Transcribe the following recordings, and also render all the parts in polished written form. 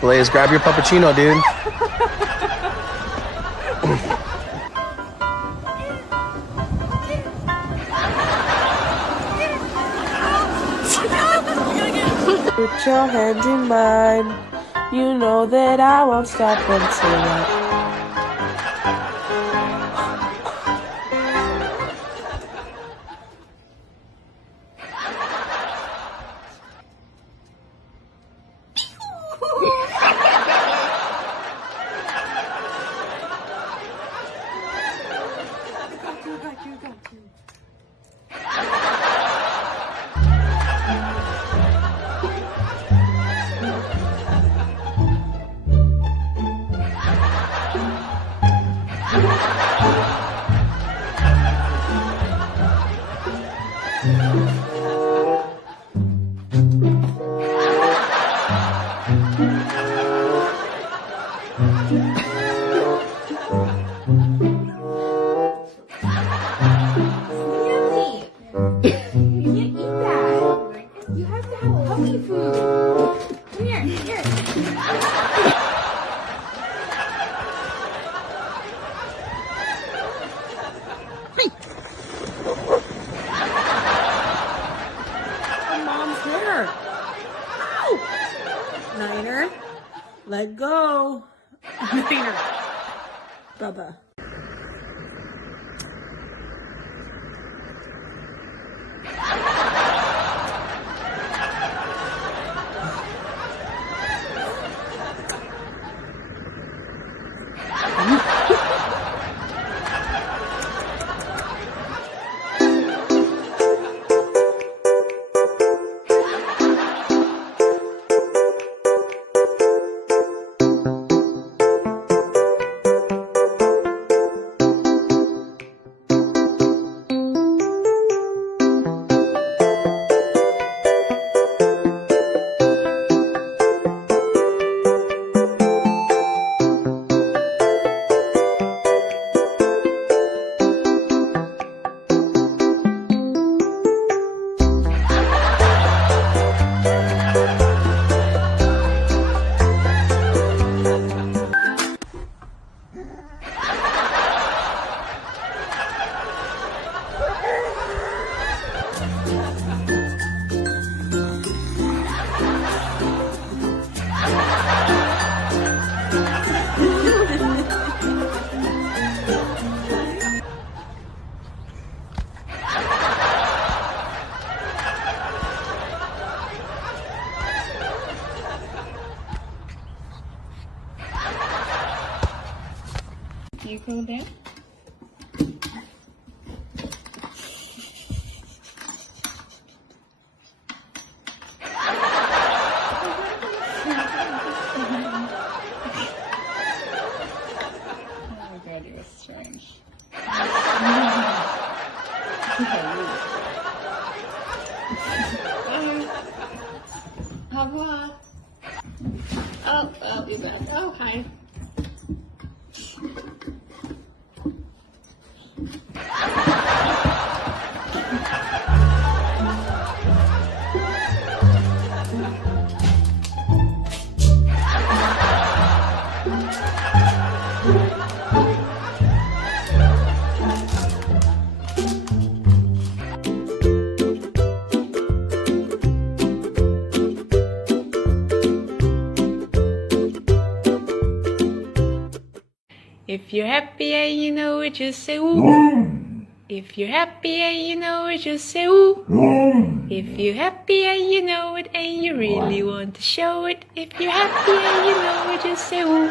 Blaze, grab your puppuccino, dude. Put your hand in mine. You know that I won't stop until I... Mom's hair. Ow! Niner, let go. Niner. Bubba. You cool down? Oh my god, you're strange. Bye. Au revoir. Oh, you back. Oh, hi. If you're happy and you know it, just say ooh. If you're happy and you know it, just say ooh. If you're happy and you know it and you really want to show it. If you're happy and you know it, just say ooh.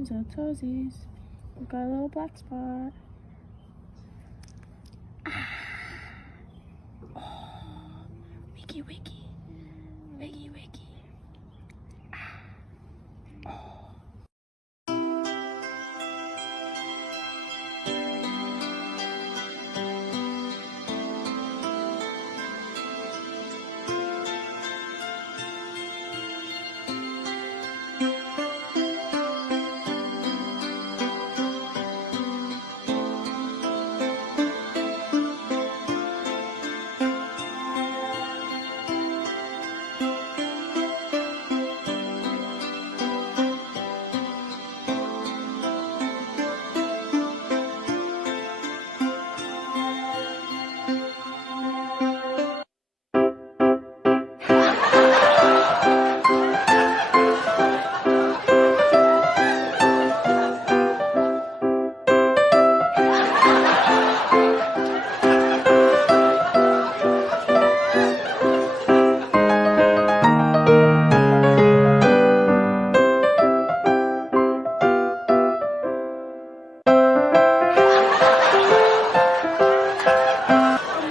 beans or toesies. We've got a little black spot. Oh, wiggy wiggy, wiggy wiggy.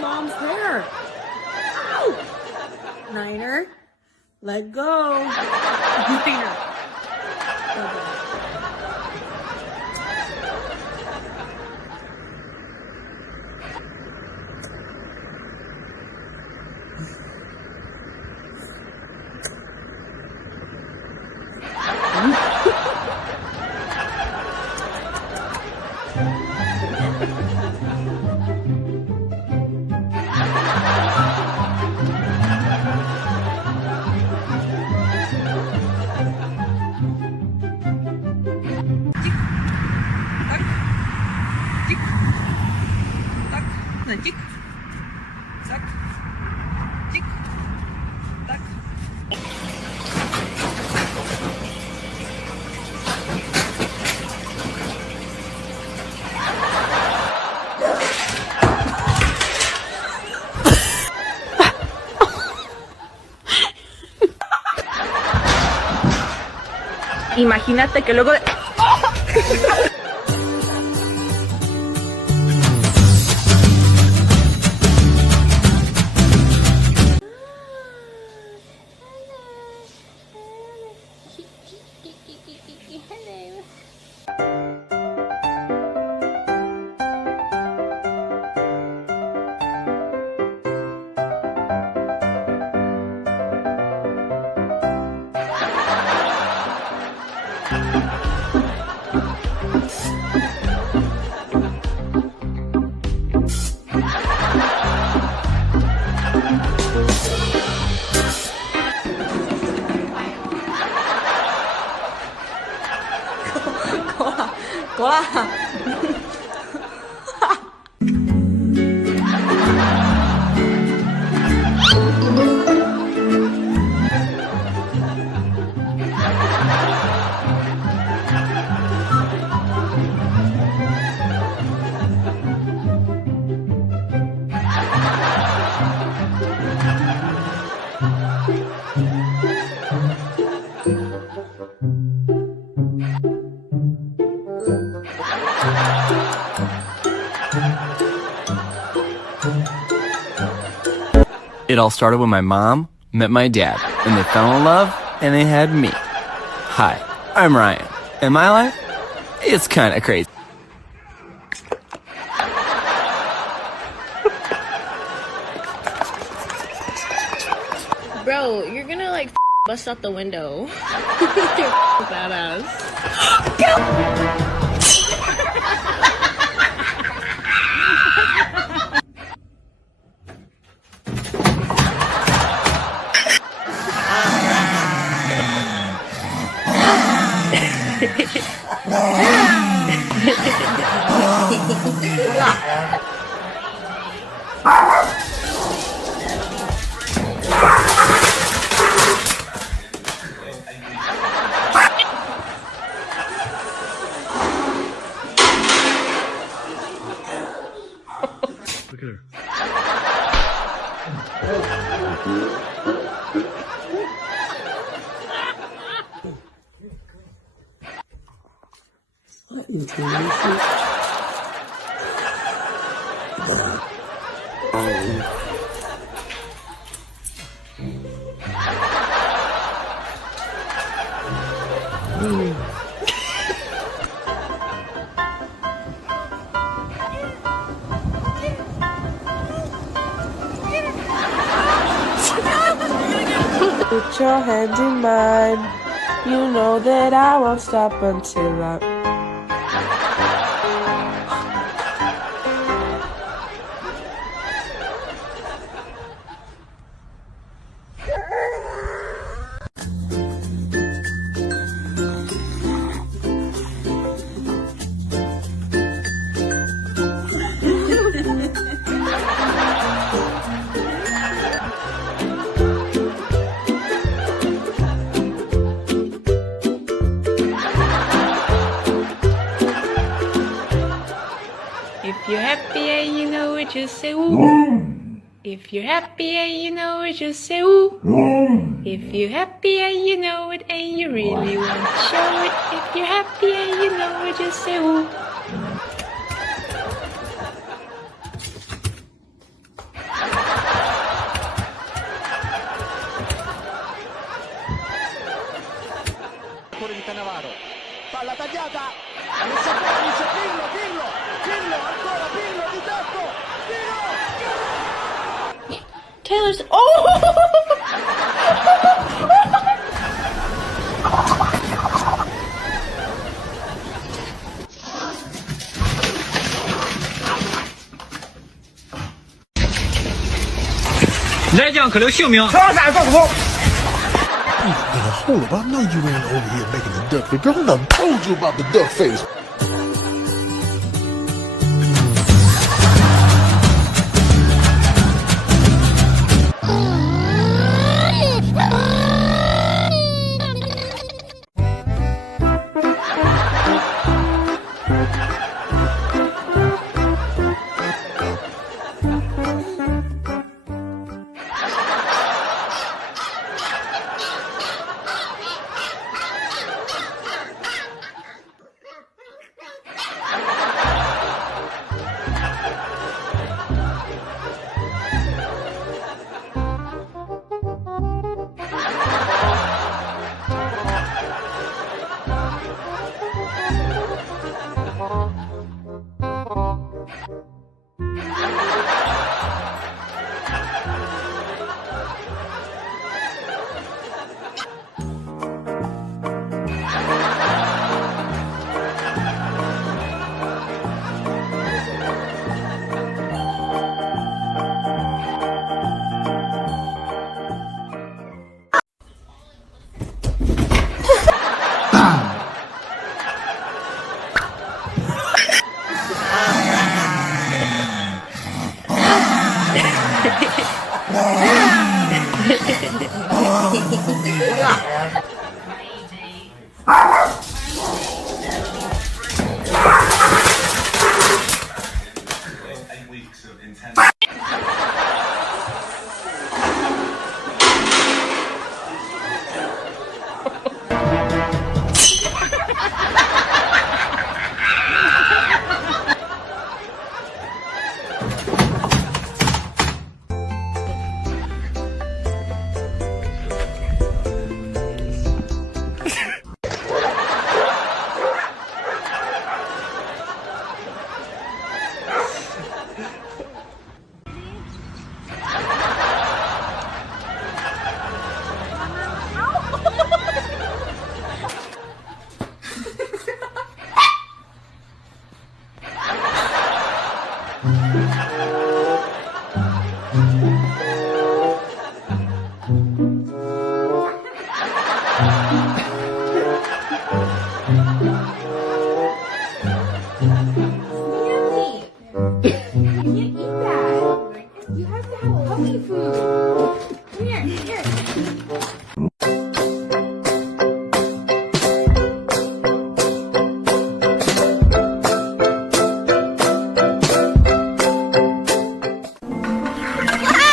Mom's hair. Ow! Niner, let go. Niner. Bubba. Тик, так, тик, так. Imagínate que luego de... It all started when my mom met my dad, and they fell in love, and they had me. Hi, I'm Ryan, and my life, it's kinda crazy. Bro, you're gonna like bust out the window. You're badass. Look at her. 你听一听。Put your hand in mine. You know that I won't stop until I. If you're happy and you know it, just say ooh. If you're happy and you know it, just say ooh. If you're happy and you know it and you really want to show it. If you're happy and you know it, just say ooh. Di Cannavaro, palla tagliata, messa fuori, c'è Pirlo, ancora Pirlo di tacco, tiro! Taylor's. Oh! Hold up, I know you ain't over here making the duck face. I done told you about the duck face.「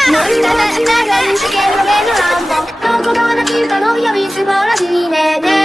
のりたたたがるしけのげのらんぼ」「どこどなきとの呼び素晴らしいねね」